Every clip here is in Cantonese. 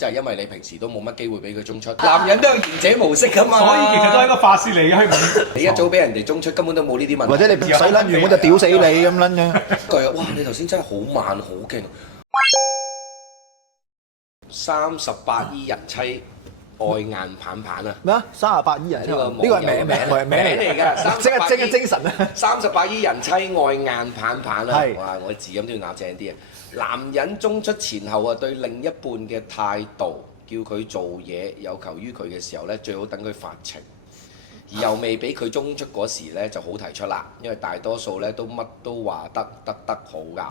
就係因為你平時都冇乜機會俾佢中出，男人都有賢者模式噶嘛，所以其實都係一個發泄嚟嘅。你一早俾人哋中出，根本都冇呢啲問題。或者你洗撚完我就屌死你咁撚樣。句哇！你頭先真係好慢，好勁。38姨人妻愛硬棒棒啊！咩啊？38姨人妻呢個係名嚟㗎，即刻精神啊！38姨人妻愛硬棒棒啊！係哇！我字音都要咬正啲啊！男人中出前後啊，對另一半嘅態度，叫佢做嘢有求於佢嘅時候咧，最好等佢發情。而又未俾佢中出嗰時咧，就好提出啦，因為大多數咧都乜都話得好㗎。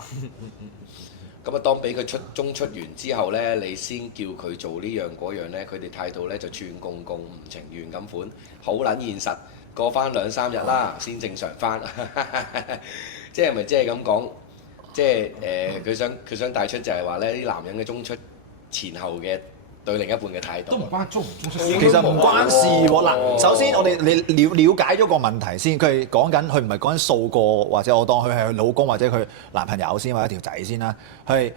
咁啊，當俾佢中出完之後咧，你先叫佢做呢樣嗰樣咧，佢哋態度咧就串公公唔情願咁款，好撚現實。過翻2-3日啦，先正常翻。即係咪即係咁講？即係佢想帶出就係話咧，啲男人嘅中出前後嘅對另一半嘅態度都唔關中唔中出事，其實唔關事喎。嗱，首先我哋你了解咗個問題先，佢係講緊佢唔係講緊數個，或者我當佢係佢老公或者佢男朋友先或者條仔先啦。佢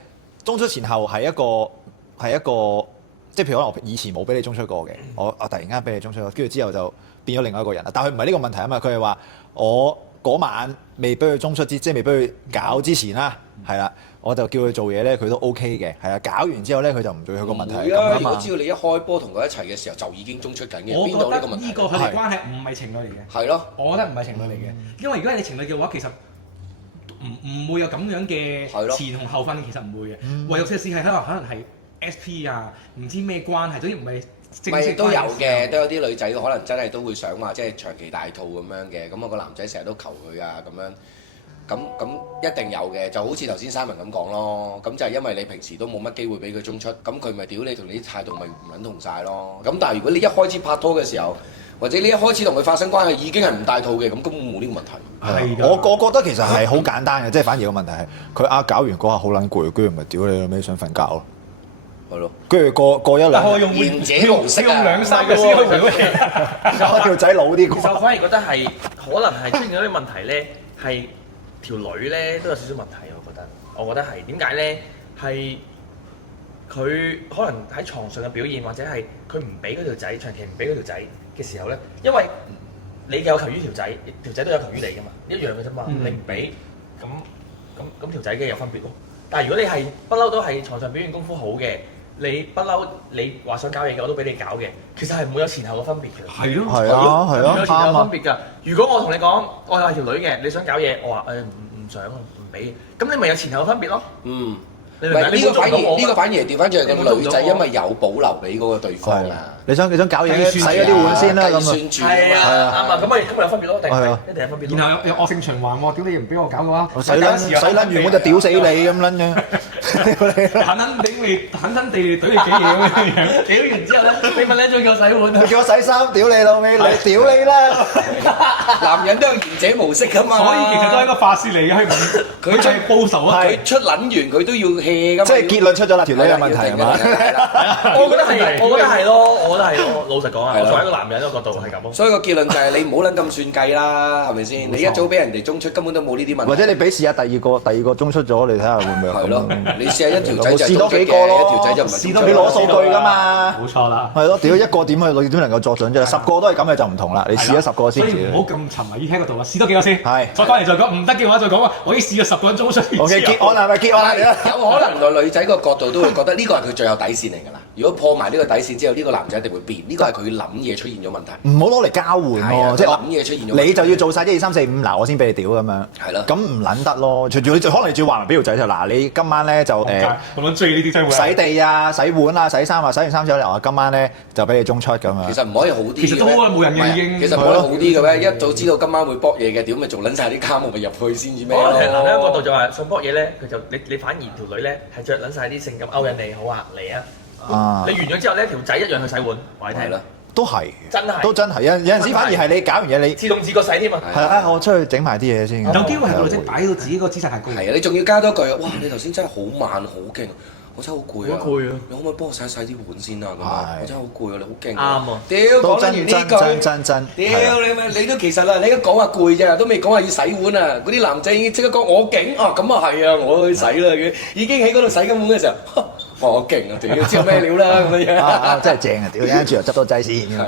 中出前後係一個，即係譬如可能我以前冇俾你中出過嘅，我突然間俾你中出咗，跟住之後就變咗另外一個人啦。但係佢唔係呢個問題啊嘛，佢係話我嗰晚未俾佢中出即係未俾佢搞之前啦，係啦。我就叫佢做嘢咧，佢都 OK 嘅，係啊。搞完之後咧，佢就唔對佢個問題咁啊嘛。如果只要你一開波同佢一齊嘅時候，就已經中出緊嘅，邊度呢個問題？呢個佢哋關係唔係情侶嚟嘅。係咯，我覺得唔係情侶嚟嘅，因為如果係你情侶嘅話，其實唔會有咁樣嘅前同後婚，其實唔會嘅。唯有嘅事係可能係 SP 啊，唔知咩關係，總之唔係正式關係。都有嘅，都有啲女仔可能真係都會想話，即係長期大肚咁樣嘅。咁啊個男仔成日都求佢啊咁樣。咁一定有嘅，就好似頭先Simon咁講咯。咁就係因為你平時都冇乜機會俾佢中出，咁佢咪屌你同你啲態度咪唔撚同晒咯。咁但係如果你一開始拍拖嘅時候，或者你一開始同佢發生關係已經係唔帶套嘅，咁根本冇呢個問題。係我覺得其實係好簡單嘅，即係反而個問題係佢搞完嗰下好撚攰，跟住咪屌你老尾想瞓覺咯。係咯，跟住過一兩日，賢者模式用2-3個先可以表氣。我條仔老啲。其實我反而覺得係可能係出現咗啲問題咧，係。條女咧都有少少問題，我覺得係點解咧？係佢可能喺床上嘅表現，或者係佢唔俾嗰條仔長期唔俾嗰條仔嘅時候咧，因為你有求於條仔，條仔都有求於你噶嘛，一樣嘅啫嘛。你唔俾咁條仔嘅有分別咯。但係如果你係不嬲都係床上表現功夫好嘅，你不嬲你話想搞嘢嘅我都俾你搞嘅，其實係唔會有前後嘅分別嘅。係咯，係啊，係啊，有前後嘅分別㗎。如果我同你講，我係條女嘅，你想搞嘢，我話唔想唔俾，咁你咪有前後嘅分別咯。嗯，你明唔明？呢個反而調翻轉係個女仔，因為有保留俾嗰個對方啊。你想搞嘢，洗咗啲碗先啦咁啊。係啊，啱啊，咁咪有分別咯，一定有分別。然後有惡性循環喎，屌你唔俾我搞嘅話，洗撚完我就屌死你咁撚樣。狠狠地懟你幾嘢咁樣，屌完之後咧，你問你仲叫我洗碗？叫我洗衫，屌你老味，你屌你啦！男人都有賢者模式㗎嘛，所以其實都係一個發泄嚟嘅，佢就係報仇啊！佢出撚完佢都要 hea 㗎嘛。即係結論出咗啦，條女有問題係嘛？我覺得係咯，老實講啊，我作為一個男人嘅角度係咁咯。所以個結論就係你唔好撚咁算計啦，係咪先？你一早俾人哋中出，根本都冇呢啲問題。或者你俾試下第二個中出咗，你睇下會唔會有？係咯，你試下一條仔就試多幾個咯，一條仔就唔係。試多你攞數據㗎嘛？冇錯啦。係咯，屌一個點能夠作準啫？10個都係咁嘅就唔同啦。你試咗10個先。所以唔好咁沉迷於喺嗰度啦，試多幾個先。係。再翻嚟再講，唔得嘅話再講啊！我已經試咗10個人中出。OK，結案係咪結案啦？有可能個女仔個角度都會覺得呢個係佢最後底線嚟㗎啦。如果破埋呢個底線之後，呢個男仔一定會變。呢個係佢諗嘢出現咗問題。唔好攞嚟交換咯，即係諗嘢出現咗。你就要做晒1、2、3、4、5，嗱我先俾你屌咁樣。係咯。咁唔撚得咯，隨住你可能你仲要話埋俾條仔就嗱，你今晚咧就我諗追呢啲真係洗地啊、洗碗啊、洗衫啊，洗完衫之後咧，我今晚咧就俾你中出咁樣。其實唔可以好啲。其實都冇人嘅已經。其實唔可以好啲嘅咩？一早知道今晚會搏嘢嘅，屌咪做撚晒啲家務咪入去先至咩咯？男人角度就話想搏嘢咧，佢就你反而條女咧係着撚晒啲性感勾引你，好啊嚟啊！你完咗之後咧，條仔一樣去洗碗，話你聽啦。都係，真係，都真係有陣時反而係你搞完嘢你自動自覺洗添啊！係啊，我出去整埋啲嘢先。有機會係個女仔擺到自己個姿勢太高。係啊，你仲要加多句哇！你頭先真係好慢好勁，我真係好攰啊！好攰啊！你可唔可以幫我洗啲碗先啊？咁啊，我真係好攰啊！你好勁。啱啊！屌，講完呢句，真。屌你都其實啦，你一講話攰啫，都未講話要洗碗啊！嗰啲男仔已經即刻講我勁啊！咁啊係啊，我去洗啦已經喺嗰度洗緊碗嘅時候。我勁啊！屌，知道咩料啦咁樣。真係正啊！屌，一陣住又執多劑先。係。